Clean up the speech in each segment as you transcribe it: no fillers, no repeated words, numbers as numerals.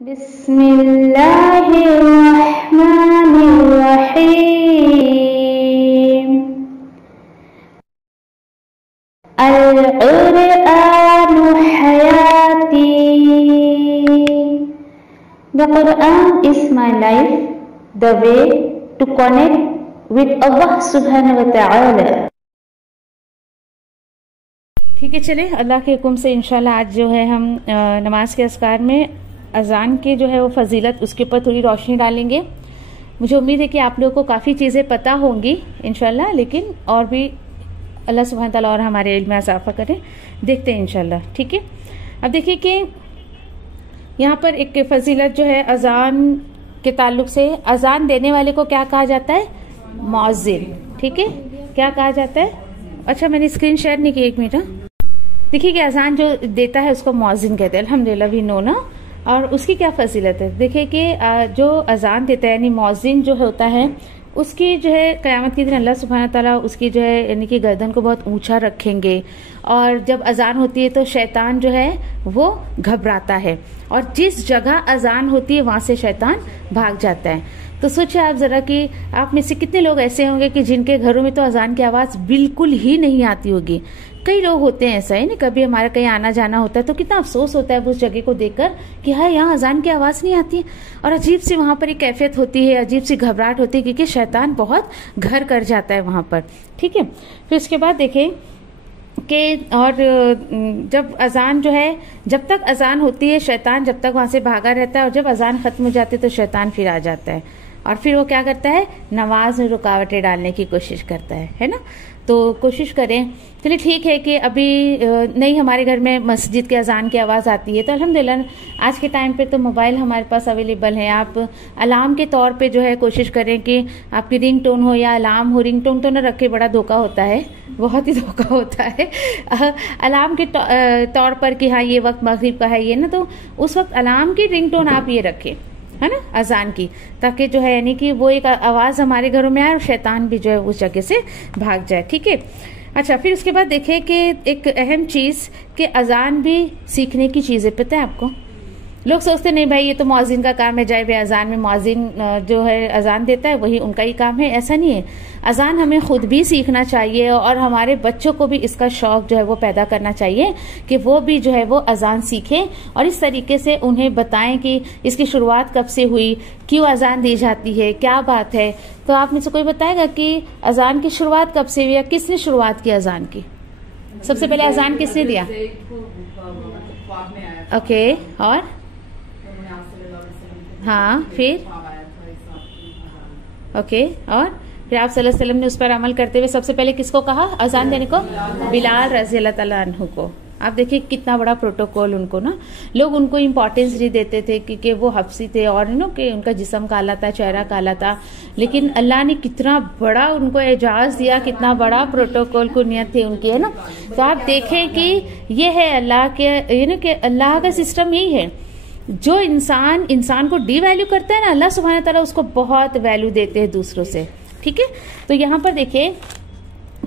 बिस्मिल्लाहिर्रहमानिर्रहीम। अल-क़ुरआनु हयाती। The Quran is my life, the way to connect with Allah subhanahu wa ta'ala। ठीक है, चले अल्लाह के हुक्म से इंशाल्लाह आज जो है हम नमाज के अस्कार में अजान के जो है वो फजीलत उसके ऊपर थोड़ी रोशनी डालेंगे। मुझे उम्मीद है कि आप लोगों को काफ़ी चीज़ें पता होंगी इंशाल्लाह, लेकिन और भी अल्लाह सुब्हान तआला और हमारे इल्म में इजाफा करें। देखते हैं इंशाल्लाह। ठीक है, अब देखिए कि यहाँ पर एक फजीलत जो है अजान के ताल्लुक से, अजान देने वाले को क्या कहा जाता है? मुअज्जिन। ठीक है, क्या कहा जाता है? अच्छा, मैंने स्क्रीन शेयर नहीं की, एक मिनट। देखिए कि अजान जो देता है उसको मुअज्जिन कहते हैं। अल्हम्दुलिल्लाह वी नो ना। और उसकी क्या फजीलत है? देखिए कि जो अजान देता है यानी मुअज्जिन जो होता है उसकी जो है क़यामत के दिन अल्लाह सुब्हानहू तआला उसकी जो है यानी कि गर्दन को बहुत ऊंचा रखेंगे। और जब अजान होती है तो शैतान जो है वो घबराता है, और जिस जगह अजान होती है वहां से शैतान भाग जाता है। तो सोचिए आप जरा कि आप में से कितने लोग ऐसे होंगे कि जिनके घरों में तो अजान की आवाज़ बिल्कुल ही नहीं आती होगी। कई लोग होते हैं ऐसा है ना, कभी हमारा कहीं आना जाना होता है तो कितना अफसोस होता है उस जगह को देखकर कि हाँ यहाँ अजान की आवाज़ नहीं आती, और अजीब सी वहाँ पर एक कैफियत होती है, अजीब सी घबराहट होती है, क्योंकि शैतान बहुत घर कर जाता है वहाँ पर। ठीक है, फिर उसके बाद देखें कि और जब अजान जो है, जब तक अजान होती है शैतान जब तक वहां से भागा रहता है, और जब अजान खत्म हो जाती है तो शैतान फिर आ जाता है, और फिर वो क्या करता है? नमाज में रुकावटें डालने की कोशिश करता है ना। तो कोशिश करें। चलिए ठीक है कि अभी नहीं हमारे घर में मस्जिद के अजान की आवाज़ आती है, तो अल्हम्दुलिल्लाह आज के टाइम पे तो मोबाइल हमारे पास अवेलेबल है। आप अलार्म के तौर पे जो है कोशिश करें कि आपकी रिंग टोन हो या अलार्म हो। रिंग टोन तो न रखे, बड़ा धोखा होता है, बहुत ही धोखा होता है। अलार्म के तौर पर कि हाँ ये वक्त मगरिब का है ये ना, तो उस वक्त अलार्म की रिंग टोन आप ये रखें, है ना, अजान की, ताकि जो है यानी कि वो एक आवाज़ हमारे घरों में आए और शैतान भी जो है उस जगह से भाग जाए। ठीक है, अच्छा फिर उसके बाद देखें कि एक अहम चीज़ कि अजान भी सीखने की चीज़ है। पता है आपको, लोग सोचते नहीं भाई ये तो मुअज्जिन का काम है, जाए भाई अजान में मुअज्जिन जो है अजान देता है वही उनका ही काम है। ऐसा नहीं है, अजान हमें खुद भी सीखना चाहिए, और हमारे बच्चों को भी इसका शौक जो है वो पैदा करना चाहिए कि वो भी जो है वो अजान सीखें, और इस तरीके से उन्हें बताएं कि इसकी शुरुआत कब से हुई, क्यों अजान दी जाती है, क्या बात है। तो आप में से कोई बताएगा कि अजान की शुरुआत कब से हुई या किसने शुरुआत की अजान की? सबसे पहले अजान किसने दिया? ओके, और हाँ फिर ओके, और फिर आप सल्लल्लाहु अलैहि वसल्लम ने उस पर अमल करते हुए सबसे पहले किसको कहा अजान देने को? बिलाल रज़ी अल्लाह तआला अन्हु को। आप देखिए कितना बड़ा प्रोटोकॉल उनको ना, लोग उनको इम्पोर्टेंस नहीं देते थे क्योंकि वो हफ्सी थे और नो कि उनका जिस्म काला था, चेहरा काला था, लेकिन अल्लाह ने कितना बड़ा उनको एजाज दिया, कितना बड़ा प्रोटोकॉल को नियत थी उनकी, है ना। तो आप देखें कि ये है अल्लाह के, ये ना कि अल्लाह का सिस्टम यही है, जो इंसान को डी वैल्यू करता है ना, अल्लाह सुब्हानहू तआला उसको बहुत वैल्यू देते हैं दूसरों से। ठीक है, तो यहाँ पर देखिए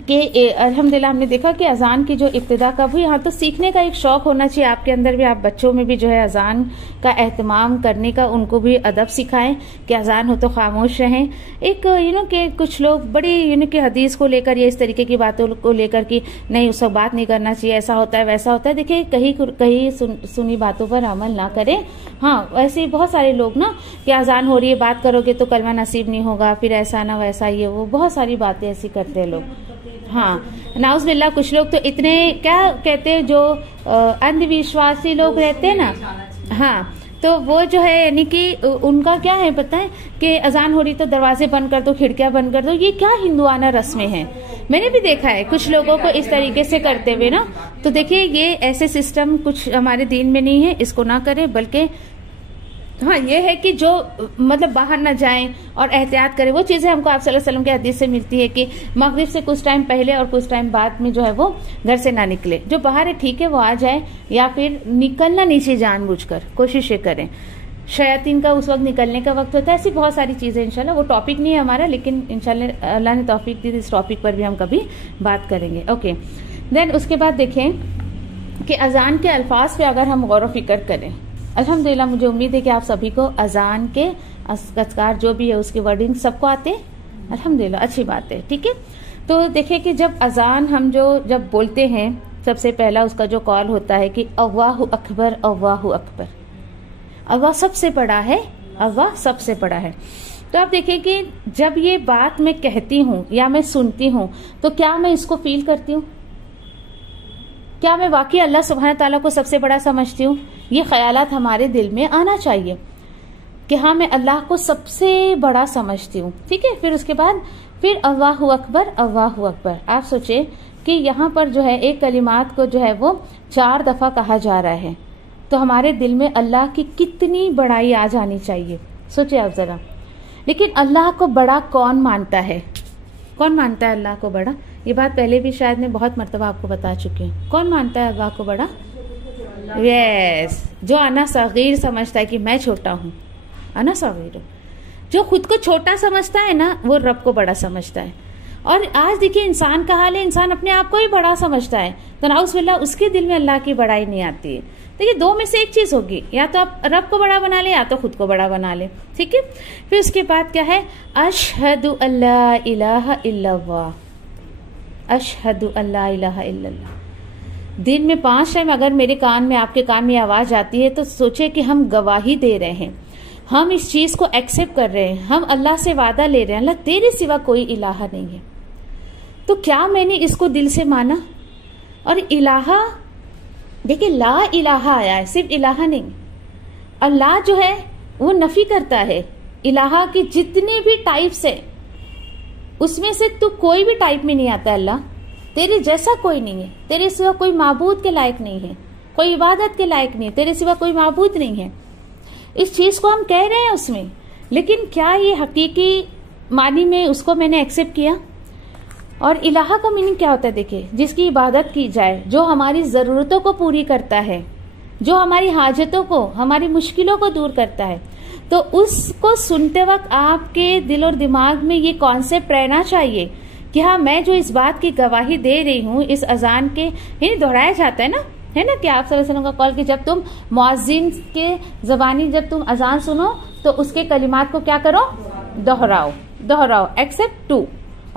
कि अल्हम्दुलिल्लाह हमने देखा कि अजान की जो इब्तिदा कब हुई। यहाँ तो सीखने का एक शौक होना चाहिए आपके अंदर भी, आप बच्चों में भी जो है अजान का एहतमाम करने का, उनको भी अदब सिखाएं कि अजान हो तो खामोश रहें। एक कि कुछ लोग बड़ी कि हदीस को लेकर या इस तरीके की बातों को लेकर कि नहीं उस वक्त बात नहीं करना चाहिए, ऐसा होता है वैसा होता है। देखिए कहीं सुनी बातों पर अमल ना करें। हाँ, वैसे बहुत सारे लोग ना कि अजान हो रही है बात करोगे तो कलमा नसीब नहीं होगा, फिर ऐसा ना वैसा, ये वो बहुत सारी बातें ऐसी करते हैं लोग। हाँ, नाउज़ बिल्लाह, कुछ लोग तो इतने क्या कहते हैं जो अंधविश्वासी लोग रहते हैं ना, हाँ, तो वो जो है यानी कि उनका क्या है पता है कि अजान हो रही तो दरवाजे बंद कर दो, खिड़कियां बंद कर दो। ये क्या हिंदुआना रस्में हैं? मैंने भी देखा है कुछ लोगों को इस तरीके से करते हुए ना। तो देखिए ये ऐसे सिस्टम कुछ हमारे दीन में नहीं है, इसको ना करें। बल्कि हाँ ये है कि जो मतलब बाहर ना जाएं और एहतियात करें। वो चीजें हमको आप सल्लल्लाहु अलैहि वसल्लम के हदीस से मिलती है कि मगरिब से कुछ टाइम पहले और कुछ टाइम बाद में जो है वो घर से ना निकले। जो बाहर है ठीक है वो आ जाए, या फिर निकलना नीचे जानबूझकर कोशिशें करें। शयातीन का उस वक्त निकलने का वक्त होता है। ऐसी बहुत सारी चीजें, इंशाल्लाह वो टॉपिक नहीं है हमारा, लेकिन इंशाल्लाह अल्लाह ने तौफीक दी, इस टॉपिक पर भी हम कभी बात करेंगे। ओके, देन उसके बाद देखें कि अजान के अल्फाज पे अगर हम गौर व फिक्र करें अल्हम्दुलिल्लाह मुझे उम्मीद है कि आप सभी को अजान के अस्कार जो भी है उसके वर्डिंग सबको आते हैं। अल्हम्दुलिल्लाह, अच्छी बात है। ठीक है, तो देखिए कि जब अजान हम जब बोलते हैं, सबसे पहला उसका जो कॉल होता है कि अल्लाहु अकबर, अल्लाहु अकबर। अल्लाह सबसे बड़ा है, अल्लाह सबसे बड़ा है। तो आप देखिए कि जब ये बात मैं कहती हूँ या मैं सुनती हूँ तो क्या मैं इसको फील करती हूँ? क्या मैं वाकई अल्लाह सुब्हान ताला को सबसे बड़ा समझती हूँ? ये ख्यालात हमारे दिल में आना चाहिए कि हाँ, मैं अल्लाह को सबसे बड़ा समझती हूँ। ठीक है, फिर उसके बाद फिर अल्लाहु अकबर, अल्लाहु अकबर। आप सोचे कि यहाँ पर जो है एक कलिमात को जो है वो 4 दफा कहा जा रहा है, तो हमारे दिल में अल्लाह की कितनी बड़ाई आ जानी चाहिए। सोचे आप जरा। लेकिन अल्लाह को बड़ा कौन मानता है? कौन मानता है अल्लाह को बड़ा? ये बात पहले भी शायद मैं बहुत मर्तबा आपको बता चुकी हूँ। कौन मानता है अल्लाह को बड़ा? यस, जो अना सगीर समझता है कि मैं छोटा हूँ, अना सगीर। जो खुद को छोटा समझता है ना, वो रब को बड़ा समझता है। और आज देखिए इंसान का हाल है, इंसान अपने आप को ही बड़ा समझता है, तो नाउज़ुबिल्लाह उसके दिल में अल्लाह की बड़ाई नहीं आती है। देखिए 2 में से एक चीज होगी, या तो आप रब को बड़ा बना ले या तो खुद को बड़ा बना ले। ठीक है, फिर उसके बाद क्या है? अशहदु अल्ला इलाहा इल्लल्लाह, अशहदु अल्ला इलाहा इल्लल्लाह। दिन में 5 टाइम अगर मेरे कान में, आपके कान में आवाज आती है, तो सोचे कि हम गवाही दे रहे हैं, हम इस चीज को एक्सेप्ट कर रहे हैं, हम अल्लाह से वादा ले रहे हैं, अल्लाह तेरे सिवा कोई इलाहा नहीं है। तो क्या मैंने इसको दिल से माना? और इलाहा, देखिए ला इलाहा आया है, सिर्फ इलाहा नहीं। अल्लाह जो है वो नफी करता है इलाहा की जितनी भी टाइप्स है, उसमें से तू कोई भी टाइप में नहीं आता। अल्लाह तेरे जैसा कोई नहीं है, तेरे सिवा कोई माबूद के लायक नहीं है, कोई इबादत के लायक नहीं है, तेरे सिवा कोई माबूद नहीं है। इस चीज को हम कह रहे हैं उसमें, लेकिन क्या ये हकीकी मानी में उसको मैंने एक्सेप्ट किया? और इलाहा का मीनिंग क्या होता है? देखिए, जिसकी इबादत की जाए, जो हमारी जरूरतों को पूरी करता है, जो हमारी हाजतों को, हमारी मुश्किलों को दूर करता है। तो उसको सुनते वक्त आपके दिल और दिमाग में ये कॉन्सेप्ट रहना चाहिए कि हाँ, मैं जो इस बात की गवाही दे रही हूँ, इस अजान के, ये दोहराया जाता है ना, है ना, कि आप सल्लल्लाहु अलैहि वसल्लम का कॉल कि जब तुम मुअज्जिन के जबानी जब तुम अजान सुनो तो उसके कलिमात को क्या करो? दोहराओ, दोहराओ, एक्सेप्ट टू।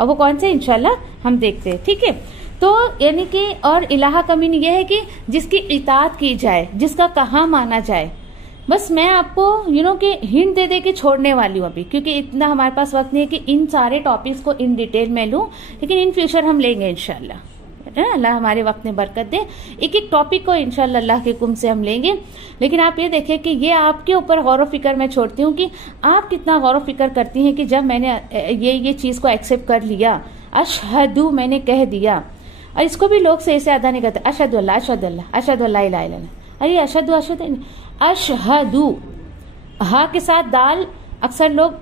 और वो कौन से इंशाल्लाह हम देखते हैं। ठीक है, तो यानी कि और इलाहा का मीनिंग यह है कि जिसकी इताअत की जाए, जिसका कहा माना जाए। बस मैं आपको कि हिंट दे के छोड़ने वाली हूँ अभी, क्योंकि इतना हमारे पास वक्त नहीं है कि इन सारे टॉपिक्स को इन डिटेल में लूं, लेकिन इन फ्यूचर हम लेंगे इंशाल्लाह। अल्लाह हमारे वक्त में बरकत दे। एक एक टॉपिक को इंशाल्लाह अल्लाह के हुक्म से हम लेंगे। लेकिन आप ये देखिए कि ये आपके ऊपर गौर फिक्र मैं छोड़ती हूँ कि आप कितना गौर फिक्र करती हैं कि जब मैंने ये चीज को एक्सेप्ट कर लिया, अशहदु मैंने कह दिया। और इसको भी लोग सही से अदा नहीं करते, अशहदु अल्लाह, अशहदु अल्लाह, अशहदु अल्ला इलाहा इल्लल्लाह। अरे अशहदु, अशहदु, अशहदु हा के साथ दाल अक्सर लोग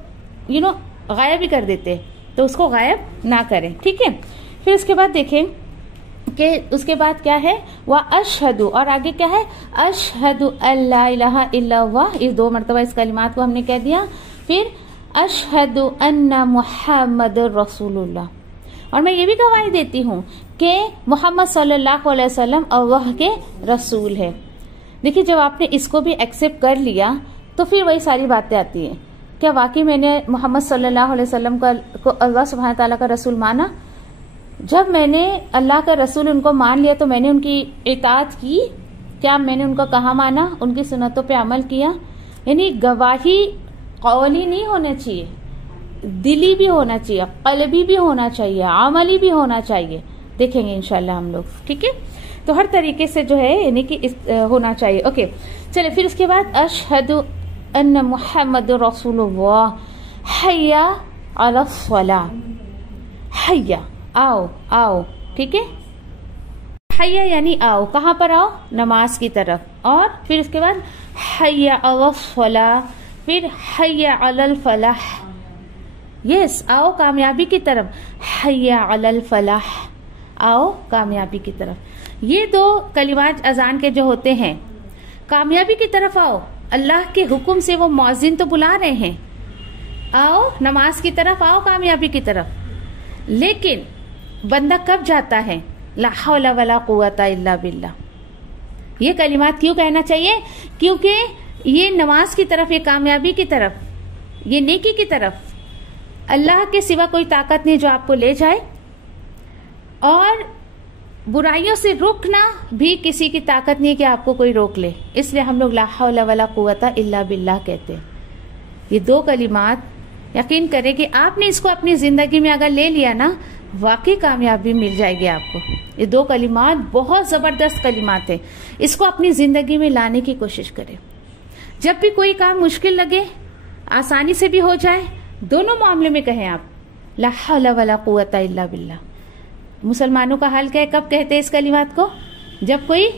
गायब ही कर देते, तो उसको गायब ना करें। ठीक है, फिर उसके बाद देखें कि उसके बाद क्या है? वह अशहदु, और आगे क्या है? अशहदु अल्ला इलाहा इल्लल्लाह। इस 2 मरतबा इस कलिमात को हमने कह दिया। फिर अशहदु अन्ना मुहम्मदुर रसूलुल्लाह, और मैं ये भी गवाही देती हूँ कि मोहम्मद सल्लल्लाहु अलैहि वसल्लम अल्लाह के रसूल है। देखिए, जब आपने इसको भी एक्सेप्ट कर लिया तो फिर वही सारी बातें आती हैं। क्या वाकई मैंने मोहम्मद सल्लल्लाहु अलैहि वसल्लम को अल्लाह सुब्हानहू तआला का रसूल माना? जब मैंने अल्लाह का रसूल उनको मान लिया तो मैंने उनकी इताअत की? क्या मैंने उनको कहा माना, उनकी सुन्नतों पे अमल किया? यानी गवाही कौली नहीं होना चाहिए, दिली भी होना चाहिए, कल्बी भी होना चाहिए, अमली भी होना चाहिए। देखेंगे इंशाल्लाह हम लोग। ठीक है, तो हर तरीके से जो है यानी कि होना चाहिए। ओके, चलिए फिर उसके बाद अशहदु अन्न मुहम्मदुर रसूलुल्लाह, हय्या अला सलाह, हय्या आओ, आओ। ठीक है, हय्या यानी आओ, कहाँ पर आओ? नमाज की तरफ। और फिर उसके बाद हय्या अला सलाह, फिर हय्या अलल फलाह, यस आओ कामयाबी की तरफ, हय्या अलल फलाह, आओ कामयाबी की तरफ। ये 2 कलिमात अजान के जो होते हैं, कामयाबी की तरफ आओ, अल्लाह के हुक्म से वो मुअज्जिन तो बुला रहे हैं, आओ नमाज की तरफ, आओ कामयाबी की तरफ। लेकिन बंदा कब जाता है? ला हौला वला कुव्वता इल्ला बिल्लाह। ये कलिमात क्यों कहना चाहिए? क्योंकि ये नमाज की तरफ, ये कामयाबी की तरफ, ये नेकी की तरफ अल्लाह के सिवा कोई ताकत नहीं जो आपको ले जाए, और बुराइयों से रुकना भी किसी की ताकत नहीं कि आपको कोई रोक ले। इसलिए हम लोग ला हौला वला कुव्वता इल्ला बिल्लाह कहते हैं। ये दो कलिमात यकीन करें कि आपने इसको अपनी जिंदगी में अगर ले लिया ना, वाकई कामयाबी मिल जाएगी आपको। ये दो कलिमात बहुत जबरदस्त कलिमात है, इसको अपनी जिंदगी में लाने की कोशिश करें। जब भी कोई काम मुश्किल लगे, आसानी से भी हो जाए, दोनों मामले में कहें आप ला हौला वला कुव्वता इल्ला बिल्लाह। मुसलमानों का हाल क्या है? कब कहते हैं इस कलिमात को? जब कोई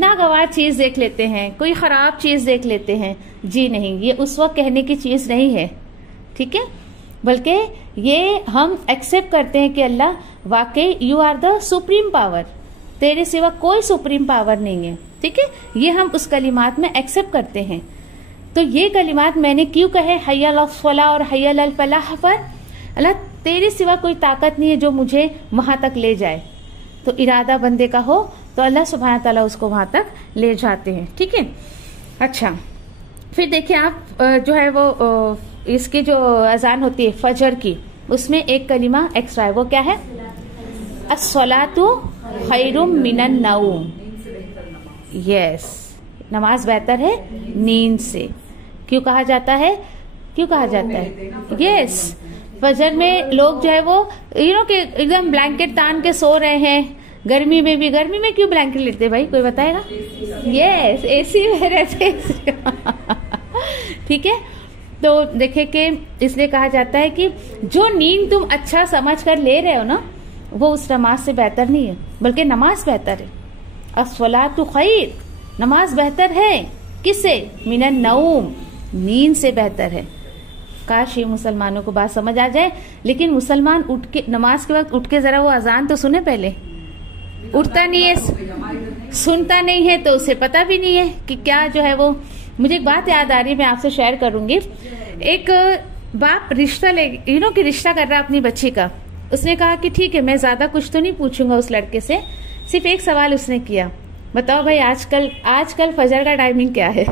नागवार चीज देख लेते हैं, कोई खराब चीज देख लेते हैं। जी नहीं, ये उस वक्त कहने की चीज नहीं है, ठीक है, बल्कि ये हम एक्सेप्ट करते हैं कि अल्लाह वाकई you are the supreme power, तेरे सिवा कोई सुप्रीम पावर नहीं है, ठीक है। ये हम उस कलिमात में एक्सेप्ट करते हैं। तो ये कलिमात मैंने क्यों कहे हय्या अल फलाह और हय्या अल फलाह पर? अल्लाह तेरे सिवा कोई ताकत नहीं है जो मुझे वहां तक ले जाए। तो इरादा बंदे का हो तो अल्लाह सुब्हान ताला उसको वहां तक ले जाते हैं, ठीक है। अच्छा, फिर देखिए आप जो है वो इसकी जो अजान होती है फजर की, उसमें एक कलिमा एक्स्ट्रा है, वो क्या है? अस्सलातु खैरुम मिनन नौम। यस, नमाज बेहतर है नींद से। क्यों कहा जाता है? क्यों कहा जाता है? यस, फजर में लोग जो है वो कि एकदम ब्लैंकेट तान के सो रहे हैं, गर्मी में भी। गर्मी में क्यों ब्लैंकेट लेते भाई, कोई बताएगा? यस, एसी में रहते ठीक है। तो देखे कि इसलिए कहा जाता है कि जो नींद तुम अच्छा समझ कर ले रहे हो ना, वो उस नमाज से बेहतर नहीं है, बल्कि नमाज बेहतर है। अस्सलातु खैर, नमाज बेहतर है किससे? मिनन नौम, नींद से बेहतर है। काश ये मुसलमानों को बात समझ आ जाए। लेकिन मुसलमान उठ के नमाज के वक्त उठ के जरा वो अजान तो सुने पहले। उठता नहीं है, सुनता नहीं है, तो उसे पता भी नहीं है कि क्या जो है वो। मुझे एक बात याद आ रही है, मैं आपसे शेयर करूंगी। एक बाप रिश्ता ले कि रिश्ता कर रहा है अपनी बच्ची का। उसने कहा कि ठीक है, मैं ज्यादा कुछ तो नहीं पूछूंगा उस लड़के से, सिर्फ एक सवाल उसने किया, बताओ भाई आजकल फजर का टाइमिंग क्या है?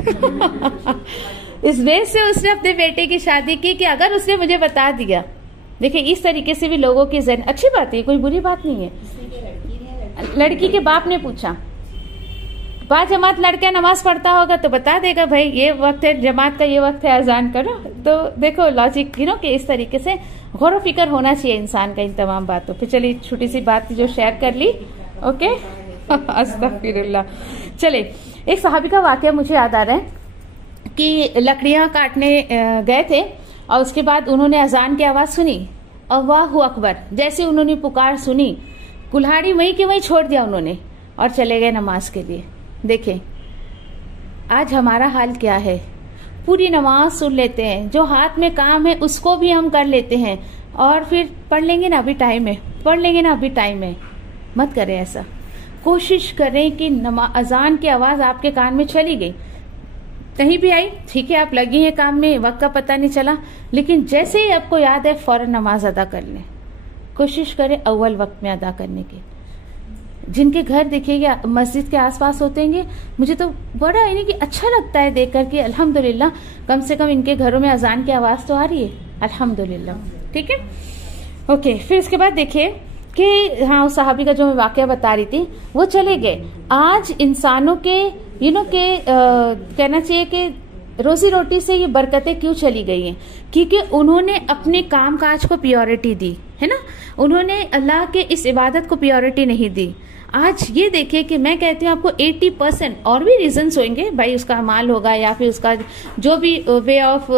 इस बेस से उसने अपने बेटे की शादी की कि अगर उसने मुझे बता दिया। देखिए, इस तरीके से भी लोगों की जहन, अच्छी बात है, कोई बुरी बात नहीं है। लड़की के बाप ने पूछा, 5 जमात लड़का नमाज पढ़ता होगा तो बता देगा भाई ये वक्त है जमात का, ये वक्त है अजान करो। तो देखो लॉजिक कि इस तरीके से गौर फिक्र होना चाहिए इंसान का इन तमाम बातों पे। चलिए, छोटी सी बात जो शेयर कर ली, ओके। अस्तगफिरुल्लाह। चले, एक सहाबी का वाकया मुझे याद आ रहा है कि लकड़ियां काटने गए थे और उसके बाद उन्होंने अजान की आवाज सुनी, अल्लाहु अकबर। जैसे उन्होंने पुकार सुनी, कुल्हाड़ी वहीं के वहीं छोड़ दिया उन्होंने और चले गए नमाज के लिए। देखें आज हमारा हाल क्या है। पूरी नमाज सुन लेते हैं, जो हाथ में काम है उसको भी हम कर लेते हैं और फिर पढ़ लेंगे ना अभी टाइम है, पढ़ लेंगे ना अभी टाइम है। मत करें ऐसा। कोशिश करें कि अजान की आवाज आपके कान में चली गई, कहीं भी आई, ठीक है, आप लगी हैं काम में, वक्त का पता नहीं चला, लेकिन जैसे ही आपको याद है फौरन नमाज अदा कर लें। कोशिश करें अव्वल वक्त में अदा करने की। जिनके घर देखिएगा मस्जिद के आसपास होते हैं, मुझे तो बड़ा यानी कि अच्छा लगता है देख करके, अल्हम्दुलिल्लाह कम से कम इनके घरों में अजान की आवाज तो आ रही है, अल्हम्दुलिल्लाह, ठीक है। ओके, फिर इसके बाद देखिए कि हाँ, उस सहाबी का जो मैं वाकया बता रही थी, वो चले गए। आज इंसानों के कहना चाहिए कि रोजी रोटी से ये बरकतें क्यों चली गई हैं? क्योंकि उन्होंने अपने काम काज को प्योरिटी दी है ना, उन्होंने अल्लाह के इस इबादत को प्योरिटी नहीं दी। आज ये देखिए कि मैं कहती हूँ आपको 80% और भी रीजंस होंगे भाई, उसका अमाल होगा या फिर उसका जो भी वे ऑफ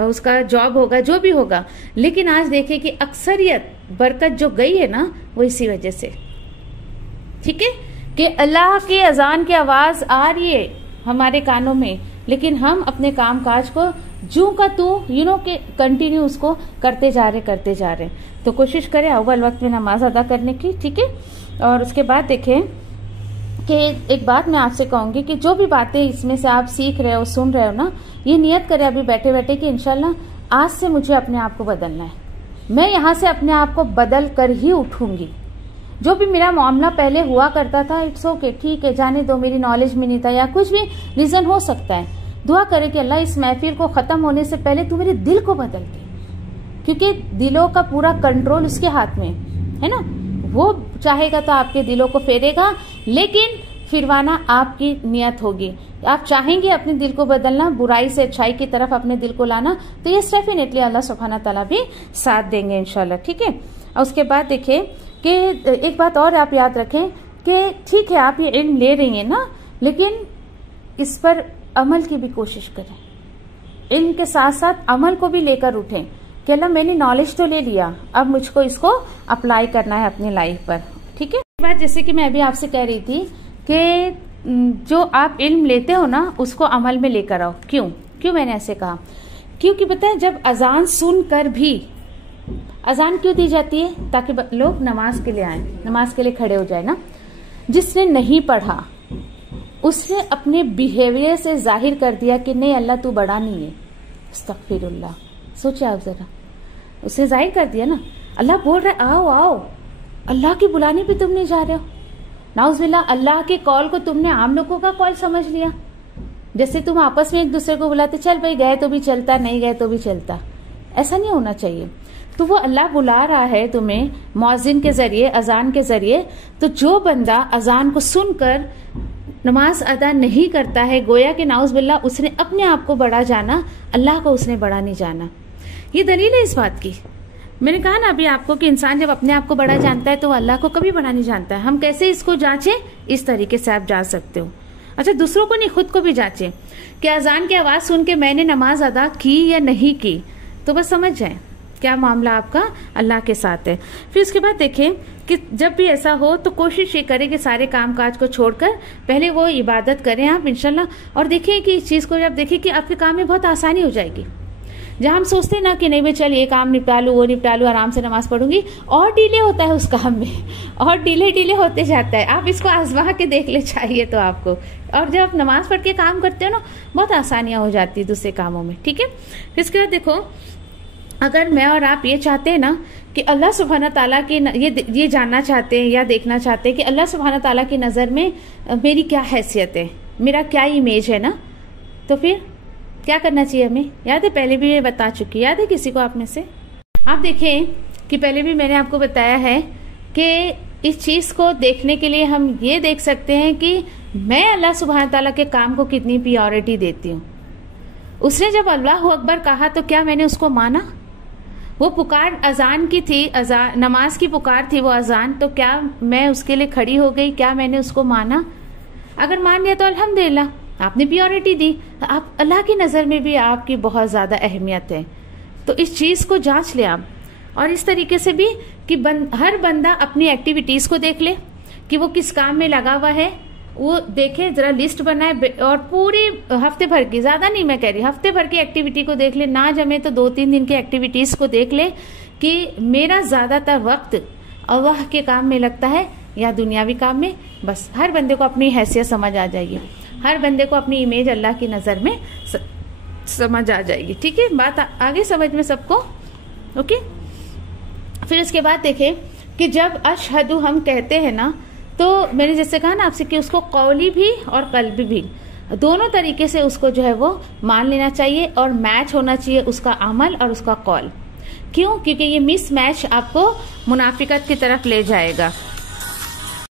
उसका जॉब होगा, जो भी होगा, लेकिन आज देखिए कि अक्सरियत बरकत जो गई है ना, वो इसी वजह से, ठीक है, कि अल्लाह की अजान की आवाज आ रही है हमारे कानों में, लेकिन हम अपने काम काज को जू का तू के कंटिन्यू उसको करते जा रहे। तो कोशिश करें अव्वल वक्त में नमाज अदा करने की, ठीक है। और उसके बाद देखें कि एक बात मैं आपसे कहूंगी कि जो भी बातें इसमें से आप सीख रहे हो, सुन रहे हो ना, ये नियत करें अभी बैठे बैठे कि इंशाल्लाह आज से मुझे अपने आप को बदलना है। मैं यहाँ से अपने आप को बदल कर ही उठूंगी। जो भी मेरा मामला पहले हुआ करता था, इट्स ओके, ठीक है, जाने दो, मेरी नॉलेज में नहीं था या कुछ भी रीजन हो सकता है। दुआ करे कि अल्लाह इस महफिल को खत्म होने से पहले तू मेरे दिल को बदल दे, क्योंकि दिलों का पूरा कंट्रोल उसके हाथ में है ना। वो चाहेगा तो आपके दिलों को फेरेगा, लेकिन फिरवाना आपकी नियत होगी। आप चाहेंगे अपने दिल को बदलना, बुराई से अच्छाई की तरफ अपने दिल को लाना, तो ये डेफिनेटली अल्लाह सुब्हाना ताला भी साथ देंगे इंशाल्लाह, ठीक है। और उसके बाद देखिए कि एक बात और आप याद रखें कि ठीक है आप ये इल्म ले रही हैं ना, लेकिन इस पर अमल की भी कोशिश करें। इल्म के साथ साथ अमल को भी लेकर उठें कि अल्लाह मैंने नॉलेज तो ले लिया, अब मुझको इसको अप्लाई करना है अपनी लाइफ पर, ठीक है। बात जैसे कि मैं अभी आपसे कह रही थी कि जो आप इल्म लेते हो ना उसको अमल में लेकर आओ। क्यों मैंने ऐसे कहा? क्योंकि पता है जब अजान सुनकर भी, अजान क्यों दी जाती है? ताकि लोग नमाज के लिए आए, नमाज के लिए खड़े हो जाए ना। जिसने नहीं पढ़ा उसने अपने बिहेवियर से जाहिर कर दिया कि नहीं अल्लाह तू बड़ा नहीं है। अस्तगफिरुल्लाह, सोचिए आप जरा, उसने जाहिर कर दिया ना। अल्लाह बोल रहा है आओ आओ, अल्लाह की बुलाने पे तुम नहीं जा रहे हो। नाउज़ुबिल्लाह, अल्लाह के कॉल को तुमने आम लोगों का कॉल समझ लिया। जैसे तुम आपस में एक दूसरे को बुलाते, चल भाई गए तो भी चलता, नहीं गए तो भी चलता। ऐसा नहीं होना चाहिए। तो वो अल्लाह बुला रहा है तुम्हें मौजिन के जरिए, अजान के जरिए। तो जो बंदा अजान को सुनकर नमाज अदा नहीं करता है, गोया कि नाउज़ुबिल्लाह उसने अपने आप को बड़ा जाना, अल्लाह को उसने बड़ा नहीं जाना। ये दलील है इस बात की। मैंने कहा ना अभी आपको कि इंसान जब अपने आप को बड़ा जानता है तो अल्लाह को कभी बड़ा नहीं जानता है। हम कैसे इसको जांचें? इस तरीके से आप जांच सकते हो। अच्छा, दूसरों को नहीं, खुद को भी जांचें कि अजान की आवाज सुन के मैंने नमाज अदा की या नहीं की, तो बस समझ जाए क्या मामला आपका अल्लाह के साथ है। फिर उसके बाद देखें कि जब भी ऐसा हो तो कोशिश ये करें कि सारे काम काज को छोड़कर पहले वो इबादत करें आप इंशाल्लाह। और देखिए कि इस चीज को जब देखें कि आपके काम में बहुत आसानी हो जाएगी। जहां हम सोचते हैं ना कि नहीं भाई चल ये काम निपटा लूं, वो निपटा लूं, आराम से नमाज पढ़ूंगी, और डिले होता है उस काम में, और डिले होते जाता है। आप इसको आजमा के देख ले चाहिए तो आपको। और जब आप नमाज पढ़ के काम करते हो ना, बहुत आसानियां हो जाती है दूसरे कामों में, ठीक है। फिर इसके बाद देखो, अगर मैं और आप ये चाहते हैं ना कि अल्लाह सुब्हाना ताला की ये जानना चाहते हैं या देखना चाहते हैं कि अल्लाह सुब्हाना ताला की नजर में मेरी क्या हैसियत है, मेरा क्या इमेज है ना, तो फिर क्या करना चाहिए हमें? याद है पहले भी मैं बता चुकी, याद है किसी को आप में से? आप देखें कि पहले भी मैंने आपको बताया है कि इस चीज को देखने के लिए हम ये देख सकते हैं कि मैं अल्लाह सुब्हाना ताला के काम को कितनी प्रायोरिटी देती हूँ। उसने जब अल्लाह अकबर कहा तो क्या मैंने उसको माना? वो पुकार अजान की थी, अजान नमाज की पुकार थी वो अजान, तो क्या मैं उसके लिए खड़ी हो गई? क्या मैंने उसको माना? अगर मान लिया तो अल्हम्दुलिल्लाह, आपने प्रायोरिटी दी। आप अल्लाह की नजर में भी आपकी बहुत ज्यादा अहमियत है। तो इस चीज को जांच ले आप, और इस तरीके से भी कि हर बंदा अपनी एक्टिविटीज को देख ले कि वो किस काम में लगा हुआ है, वो देखे, जरा लिस्ट बनाए और पूरी हफ्ते भर की, ज्यादा नहीं मैं कह रही, हफ्ते भर की एक्टिविटी को देख ले। ना जमे तो 2-3 दिन की एक्टिविटीज को देख ले कि मेरा ज्यादातर वक्त अल्लाह के काम में लगता है या दुनियावी काम में। बस हर बंदे को अपनी हैसियत समझ आ जाएगी, हर बंदे को अपनी इमेज अल्लाह की नजर में समझ आ जाएगी, ठीक है। बात आगे समझ में सबको? ओके। फिर उसके बाद देखें कि जब अशहदु हम कहते हैं ना, तो मैंने जैसे कहा ना आपसे कि उसको कौली भी और कल्बी भी, दोनों तरीके से उसको जो है वो मान लेना चाहिए, और मैच होना चाहिए उसका अमल और उसका कौल। क्यों? क्योंकि ये मिस मैच आपको मुनाफिकत की तरफ ले जाएगा।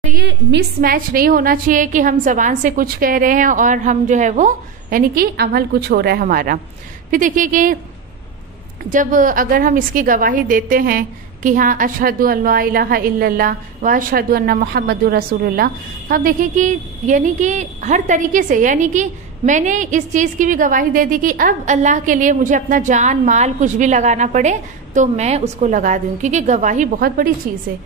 ये मिस मैच नहीं होना चाहिए कि हम जबान से कुछ कह रहे हैं और हम जो है वो यानी कि अमल कुछ हो रहा है हमारा। फिर देखिए कि जब अगर हम इसकी गवाही देते हैं कि हाँ अशहदु अल्ला इलाहा इल्लल्लाह व अशहदु अन्ना मुहम्मदुर रसूलुल्लाह, तो आप देखिए कि यानी कि हर तरीके से, यानी कि मैंने इस चीज की भी गवाही दे दी कि अब अल्लाह के लिए मुझे अपना जान माल कुछ भी लगाना पड़े तो मैं उसको लगा दूं, क्योंकि गवाही बहुत बड़ी चीज है।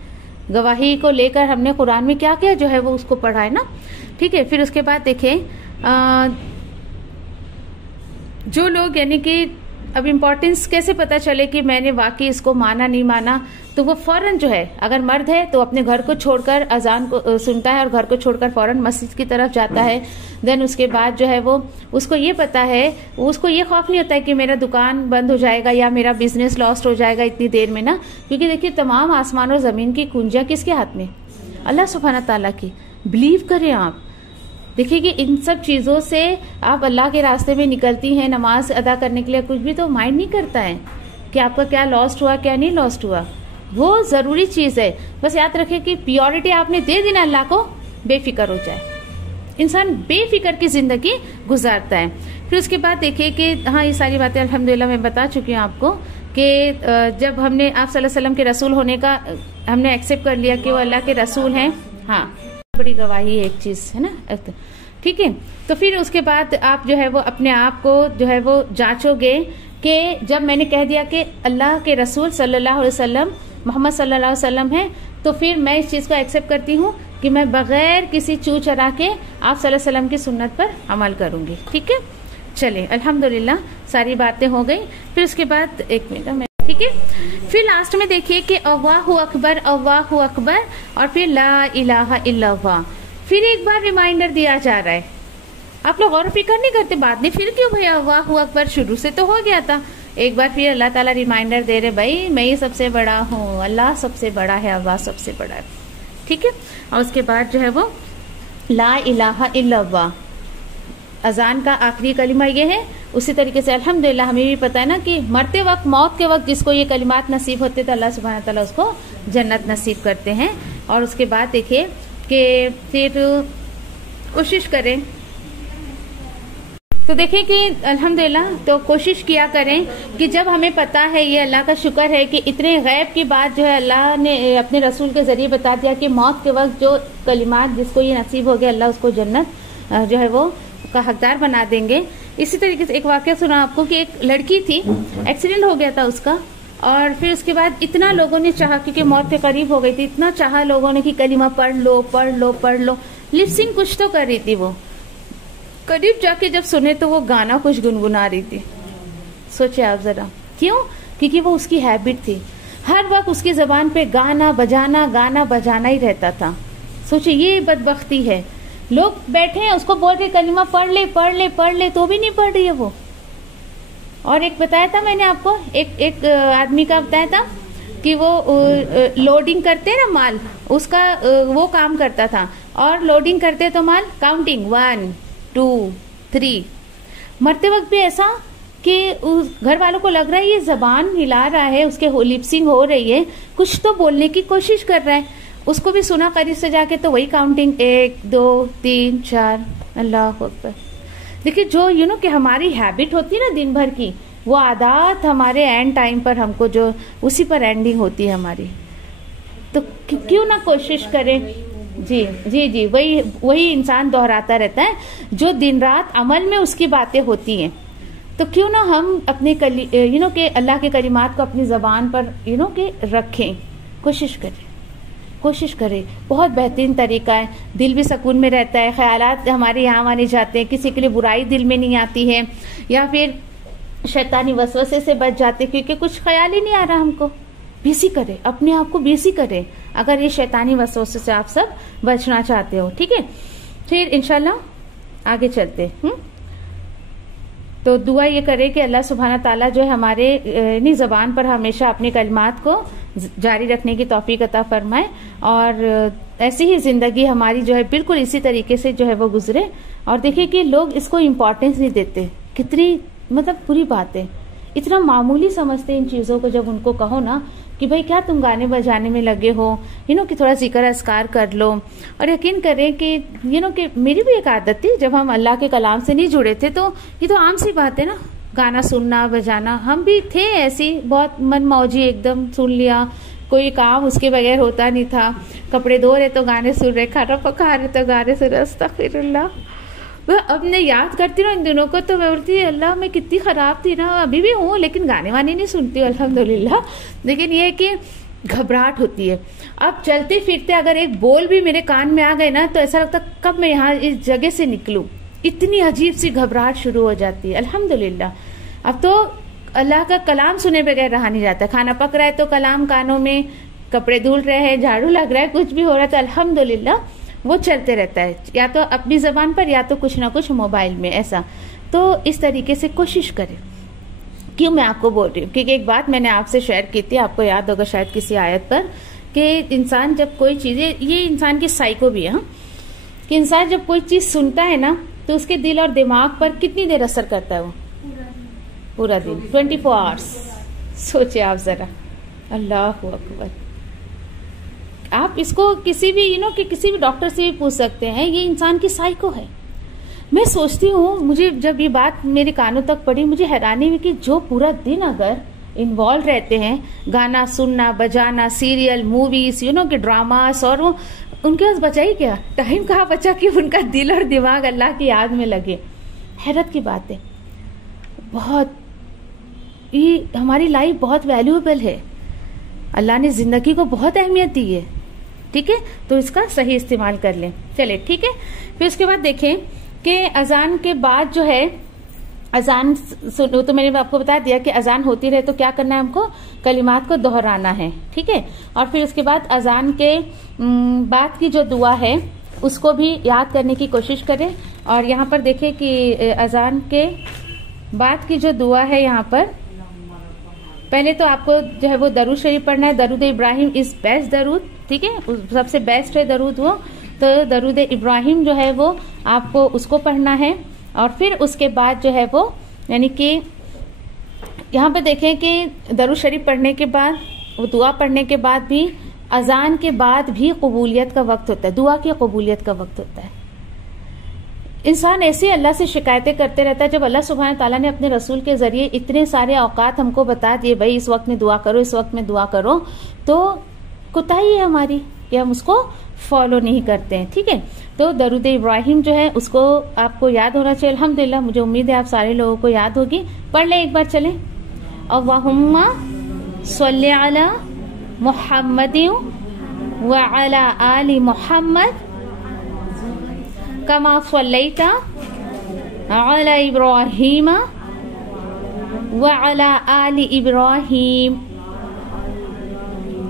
गवाही को लेकर हमने कुरान में क्या किया जो है वो उसको पढ़ा है ना, ठीक है। फिर उसके बाद देखें जो लोग यानी कि अब इम्पोर्टेंस कैसे पता चले कि मैंने वाकई इसको माना नहीं माना, तो वो फौरन जो है, अगर मर्द है तो अपने घर को छोड़कर अजान को सुनता है और घर को छोड़कर फौरन मस्जिद की तरफ जाता है। देन उसके बाद जो है वो उसको ये पता है, उसको ये खौफ नहीं होता है कि मेरा दुकान बंद हो जाएगा या मेरा बिजनेस लॉस्ट हो जाएगा इतनी देर में ना, क्योंकि देखिए तमाम आसमान और जमीन की कुंजियां किसके हाथ में? अल्लाह सुब्हाना ताला की, बिलीव करें आप। देखिए कि इन सब चीज़ों से आप अल्लाह के रास्ते में निकलती हैं, नमाज अदा करने के लिए कुछ भी तो माइंड नहीं करता है कि आपका क्या लॉस्ट हुआ क्या नहीं लॉस्ट हुआ। वो ज़रूरी चीज़ है। बस याद रखें कि प्योरिटी आपने दे दी ना अल्लाह को, बेफिक्र हो जाए, इंसान बेफिक्र की ज़िंदगी गुजारता है। फिर उसके बाद देखिए कि हाँ, ये सारी बातें अल्हम्दुलिल्लाह मैं बता चुकी हूँ आपको कि जब हमने आप सल्लल्लाहु अलैहि वसल्लम के रसूल होने का हमने एक्सेप्ट कर लिया कि वो अल्लाह के रसूल हैं, हाँ, बड़ी गवाही है एक चीज़ है ना, ठीक है। तो फिर उसके बाद आप जो है वो अपने आप को जो है वो जांचोगे कि जब मैंने कह दिया कि अल्लाह के रसूल सल्लल्लाहु अलैहि वसल्लम मोहम्मद सल्लल्लाहु अलैहि वसल्लम है, तो फिर मैं इस चीज़ को एक्सेप्ट करती हूँ कि मैं बगैर किसी चू चरा के आप सल्लल्लाहु अलैहि वसल्लम की सुन्नत पर अमल करूंगी। ठीक है, चले अल्हम्दुलिल्लाह सारी बातें हो गई। फिर उसके बाद एक मिनट, ठीक है, फिर लास्ट में देखिए कि अल्लाहु अकबर और फिर ला इलाहा इल्लल्लाह। फिर एक बार रिमाइंडर दिया जा रहा है। आप लोग गौर फिक्र नहीं करते बाद में, फिर क्यों भैया अल्लाहु अकबर, शुरू से तो हो गया था। एक बार फिर अल्लाह ताला रिमाइंडर दे रहे, भाई मैं ही सबसे बड़ा हूँ, अल्लाह सबसे बड़ा है, अल्लाह सबसे बड़ा है। ठीक है, और उसके बाद जो है वो ला इलाहा इल्लल्लाह, अजान का आखिरी कलिमा ये है। उसी तरीके से अल्हम्दुलिल्लाह हमें भी पता है ना कि मरते वक्त, मौत के वक्त जिसको ये कलिमात नसीब होते तो अल्लाह सुब्हानहू तआला उसको जन्नत नसीब करते हैं। और उसके बाद देखिए कि फिर कोशिश करें, तो देखिए कि अल्हम्दुलिल्लाह तो कोशिश किया करें कि जब हमें पता है, ये अल्लाह का शुक्र है कि इतने गैब की बात जो है अल्लाह ने अपने रसूल के जरिए बता दिया कि मौत के वक्त जो कलिमात जिसको ये नसीब हो गया अल्लाह उसको जन्नत जो है वो का हकदार बना देंगे। इसी तरीके से एक वाकया सुना आपको कि एक लड़की थी, एक्सीडेंट हो गया था उसका, और फिर उसके बाद इतना लोगों ने चाहा, क्योंकि मौत के करीब हो गई थी, इतना चाहा लोगों ने कि कलिमा पढ़ लो पढ़ लो पढ़ लो। लिपसिंग कुछ तो कर रही थी वो, करीब जाके जब सुने तो वो गाना कुछ गुनगुना रही थी। सोचे आप जरा, क्यों? क्योंकि वो उसकी हैबिट थी, हर वक्त उसकी जबान पे गाना बजाना ही रहता था। सोचे ये बदबख्ती है, लोग बैठे हैं उसको बोल के कलिमा पढ़ ले तो भी नहीं पढ़ रही है वो। और एक बताया था मैंने आपको, एक आदमी का बताया था कि वो लोडिंग करते ना माल, उसका वो काम करता था, और लोडिंग करते तो माल काउंटिंग 1 2 3। मरते वक्त भी ऐसा कि घर वालों को लग रहा है ये जबान हिला रहा है, उसके लिपसिंग हो रही है, कुछ तो बोलने की कोशिश कर रहा है। उसको भी सुना करीब से जाके, तो वही काउंटिंग 1 2 3 4, अल्लाह अकबर। देखिए जो कि हमारी हैबिट होती है ना दिन भर की, वो आदत हमारे एंड टाइम पर हमको जो उसी पर एंडिंग होती है हमारी, तो क्यों ना कोशिश करें। जी जी जी, वही इंसान दोहराता रहता है जो दिन रात अमल में उसकी बातें होती हैं। तो क्यों ना हम अपने के अल्लाह के कलिमात को अपनी जबान पर के रखें, कोशिश करें। बहुत बेहतरीन तरीका है, दिल भी सुकून में रहता है, ख्यालात हमारे यहाँ माने जाते हैं, किसी के लिए बुराई दिल में नहीं आती है, या फिर शैतानी वसवसे से बच जाते, क्योंकि कुछ ख्याल ही नहीं आ रहा हमको। बिजी करें अपने आप को, बिजी करें अगर ये शैतानी वसवसे से आप सब बचना चाहते हो। ठीक है, फिर इंशाल्लाह आगे चलते। तो दुआ ये करें कि अल्लाह सुब्हाना ताला जो है हमारे ज़बान पर हमेशा अपने कलिमात को जारी रखने की तौफीक अता फरमाए, और ऐसी ही जिंदगी हमारी जो है बिल्कुल इसी तरीके से जो है वो गुजरे। और देखिए कि लोग इसको इम्पोर्टेंस नहीं देते, कितनी मतलब बुरी बात है, इतना मामूली समझते इन चीज़ों को। जब उनको कहो ना कि भाई क्या तुम गाने बजाने में लगे हो, कि थोड़ा जिक्र अस्कार कर लो, और यकीन करें कि कि मेरी भी एक आदत थी, जब हम अल्लाह के कलाम से नहीं जुड़े थे तो ये तो आम सी बात है ना, गाना सुनना बजाना। हम भी थे ऐसी बहुत मन मौजी, एकदम सुन लिया, कोई काम उसके बगैर होता नहीं था। कपड़े धो रहे तो गाने सुन रहे, खाना पका रहे तो गाने सुन रहे, अस्तगफिरुल्लाह। अब मैं याद करती हूँ इन दिनों को तो मैं बोलती अल्लाह मैं कितनी खराब थी ना, अभी भी हूँ लेकिन गाने वाने नहीं सुनती हूँ अल्हम्दुलिल्लाह। लेकिन ये है कि घबराहट होती है। अब चलते फिरते अगर एक बोल भी मेरे कान में आ गए ना तो ऐसा लगता कब मैं यहाँ इस जगह से निकलूं, इतनी अजीब सी घबराहट शुरू हो जाती है। अल्हम्दुलिल्लाह अब तो अल्लाह का कलाम सुने बगैर रहा नहीं जाता। खाना पक रहा है तो कलाम कानों में, कपड़े धुल रहे हैं, झाड़ू लग रहा है, कुछ भी हो रहा है तो अल्हम्दुलिल्लाह वो चलते रहता है, या तो अपनी जबान पर या तो कुछ ना कुछ मोबाइल में ऐसा। तो इस तरीके से कोशिश करें। क्यों मैं आपको बोल रही हूँ, क्योंकि एक बात मैंने आपसे शेयर की थी, आपको याद होगा शायद किसी आयत पर, कि इंसान जब कोई चीज़ें, ये इंसान की साइको भी है, हाँ, कि इंसान जब कोई चीज़ सुनता है ना तो उसके दिल और दिमाग पर कितनी देर असर करता है वो? पूरा दिन, 24 आवर्स। सोचिए आप जरा, अल्लाह अकबर। आप इसको किसी भी कि किसी भी डॉक्टर से भी पूछ सकते हैं, ये इंसान की साइको है। मैं सोचती हूँ, मुझे जब ये बात मेरे कानों तक पड़ी, मुझे हैरानी हुई कि जो पूरा दिन अगर इन्वॉल्व रहते हैं, गाना सुनना, बजाना, सीरियल, मूवीज, के ड्रामास, और वो उनके पास बचा ही क्या, टाइम कहाँ बचा कि उनका दिल और दिमाग अल्लाह की याद में लगे। हैरत की बात है। बहुत ये हमारी लाइफ बहुत वैल्यूएबल है, अल्लाह ने जिंदगी को बहुत अहमियत दी है, ठीक है, तो इसका सही इस्तेमाल कर लें। चले, ठीक है। फिर उसके बाद देखें कि अजान के बाद जो है, अजान सुनो तो मैंने आपको बता दिया कि अजान होती रहे तो क्या करना है, हमको कलिमात को दोहराना है, ठीक है। और फिर उसके बाद अजान के बाद की जो दुआ है उसको भी याद करने की कोशिश करें। और यहाँ पर देखें कि अजान के बाद की जो दुआ है, यहाँ पर पहले तो आपको जो है वो दरूद शरीफ पढ़ना है। दरूद इब्राहिम इज बेस्ट दरूद, ठीक है, सबसे बेस्ट है दरूद वो। तो दरूद इब्राहिम जो है वो आपको उसको पढ़ना है। और फिर उसके बाद जो है वो, यानी कि यहाँ पर देखें कि दरूद शरीफ पढ़ने के बाद, वो दुआ पढ़ने के बाद भी, अजान के बाद भी कबूलियत का वक्त होता है, दुआ की कबूलियत का वक्त होता है। इंसान ऐसे अल्लाह से शिकायतें करते रहता है। जब अल्लाह सुब्हान ताला ने अपने रसूल के जरिए इतने सारे औकात हमको बता दिए, भाई इस वक्त में दुआ करो, इस वक्त में दुआ करो, तो कोताही है हमारी कि हम उसको फॉलो नहीं करते हैं, ठीक है। तो दरूद इब्राहिम जो है उसको आपको याद होना चाहिए। अल्हम्दुलिल्लाह, मुझे उम्मीद है आप सारे लोगों को याद होगी। पढ़ लें एक बार, चलें। अल्लाहुम्मा सल्ली अला मुहम्मदिन व अला आलि मुहम्मद कमा सल्लैता अला इब्राहीम व अला आलि इब्राहीम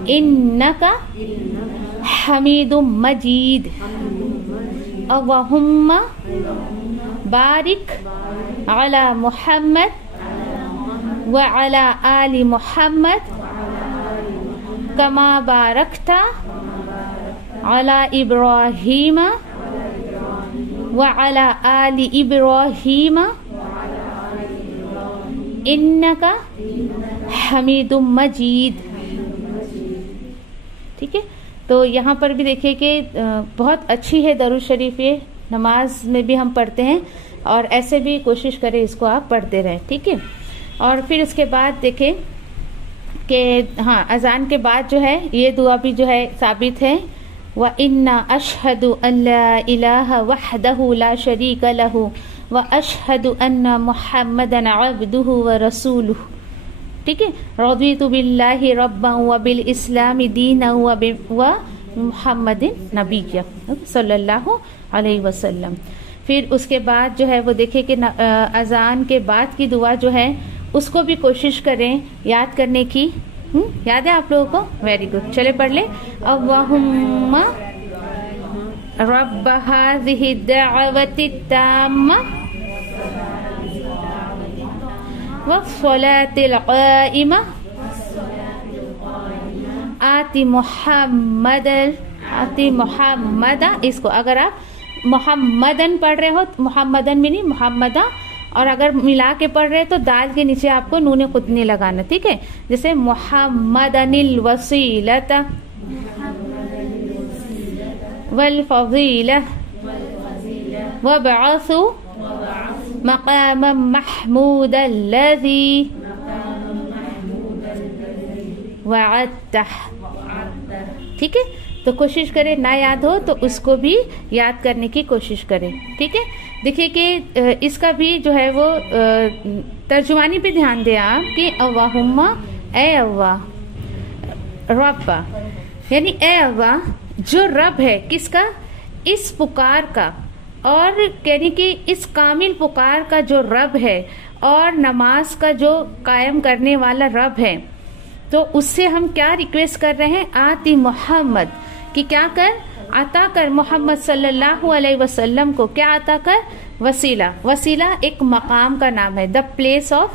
इन्नका हमीदुम मजीद। अल्लाहुम्मा बारिक अला मुहम्मद व अला आलि मुहम्मद कमा बारकता अला इब्राहीम व अला आलि इब्राहीम इन्नका हमीदुम मजीद, ठीक है। तो यहाँ पर भी देखिए कि बहुत अच्छी है दरूद शरीफ, ये नमाज में भी हम पढ़ते हैं और ऐसे भी कोशिश करें इसको आप पढ़ते रहें, ठीक है। और फिर उसके बाद देखें कि हाँ, अजान के बाद जो है ये दुआ भी जो है साबित है। व इन्ना अशहदु अल्ला इलाहा वहदहु ला शरीका लहु व अशहदु अन्ना मुहम्मदन अब्दुहु व रसूलुहु, ठीक है। रज़ीतु बिल्लाहि रब्बन व बिल इस्लामी दीना व मुहम्मदिन नबिय्या सल्लल्लाहु अलैहि वसल्लम। फिर उसके बाद जो है वो देखिए कि अजान के बाद की दुआ जो है उसको भी कोशिश करें याद करने की। याद है आप लोगों को? वेरी गुड, चले पढ़ ले। अल्लाहुम्मा रब्ब हाज़िहि दअवति ताम्मा वस्सलातिल क़ाइमा आति मुहम्मदा, इसको अगर आप मुहम्मदन पढ़ रहे हो, मुहम्मदन भी नहीं, मुहम्मदा, और अगर मिला के पढ़ रहे तो दाल के नीचे आपको नूने कुतनी लगाना, ठीक है। जैसे मुहम्मदनिल वसीलता वल फज़ीला वबअसु मक़ामम महमूदल लज़ी वअदतह, ठीक है। तो कोशिश करें ना याद हो तो उसको भी याद करने की कोशिश करें, ठीक है। देखिए कि इसका भी जो है वो तर्जुमानी पे ध्यान दें आप कि अल्लाहुम्मा, ए अल्लाह, रब्बा यानी ए अल्लाह, जो रब है किसका? इस पुकार का, और यानी कि इस कामिल पुकार का जो रब है और नमाज का जो कायम करने वाला रब है, तो उससे हम क्या रिक्वेस्ट कर रहे हैं? आति मोहम्मद, कि क्या कर? अता कर मोहम्मद सल्लल्लाहु अलैहि वसल्लम को क्या अता कर? वसीला। वसीला एक मकाम का नाम है, द प्लेस ऑफ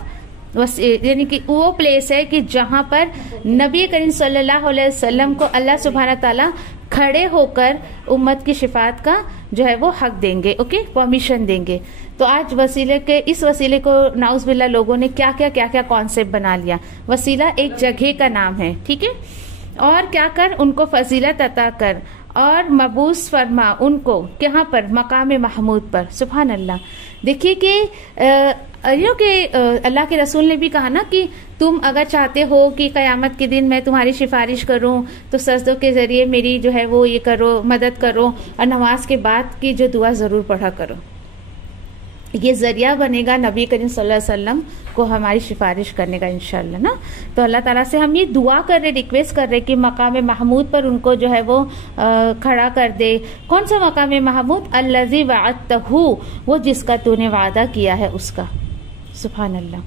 यानी कि वो प्लेस है कि जहां पर नबी करीम सल्लल्लाहु अलैहि वसल्लम को अल्लाह सुब्हानहू ताला खड़े होकर उम्मत की शिफात का जो है वो हक देंगे, ओके, परमिशन देंगे। तो आज इस वसीले को नाउज़ुबिल्लाह लोगों ने क्या क्या कॉन्सेप्ट बना लिया। वसीला एक जगह का नाम है, ठीक है, और क्या कर उनको फजीलत अता कर और मबूस फरमा उनको कहाँ पर, मकाम महमूद पर। सुभान अल्लाह। देखिए कि अल्लाह के रसूल ने भी कहा ना कि तुम अगर चाहते हो कि कयामत के दिन मैं तुम्हारी सिफारिश करूं तो सजदों के जरिए मेरी जो है वो ये करो, मदद करो, और नमाज के बाद की जो दुआ जरूर पढ़ा करो। ये जरिया बनेगा नबी करीम सल्लल्लाहु अलैहि वसल्लम को हमारी सिफारिश करने का इंशाअल्लाह ना। तो अल्लाह ताला से हम ये दुआ कर रहे, रिक्वेस्ट कर रहे कि मकाम महमूद पर उनको जो है वो खड़ा कर दे। कौन सा मकाम महमूद? अल्लज़ी वअदतहू, वो जिसका तूने वादा किया है उसका। सुभान अल्लाह।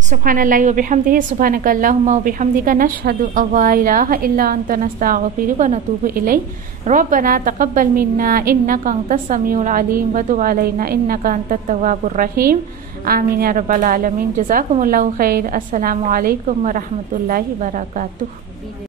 सुब्हानल्लाहि व बिहम्दिही, सुब्हानक अल्लाहुम्मा व बिहम्दिका, नशहदु अल्ला इलाहा इल्ला अंता, नस्तगफिरुका व नतूबु इलैक। रब्बना तक़ब्बल मिन्ना इन्नका अंतस समीउल अलीम व तुब अलैना इन्नका अंतत तव्वाबुर रहीम। आमीन या रब्बल आलमीन। जज़ाकुमुल्लाहु खैर। अस्सलामु अलैकुम व रहमतुल्लाहि व बरकातुहू।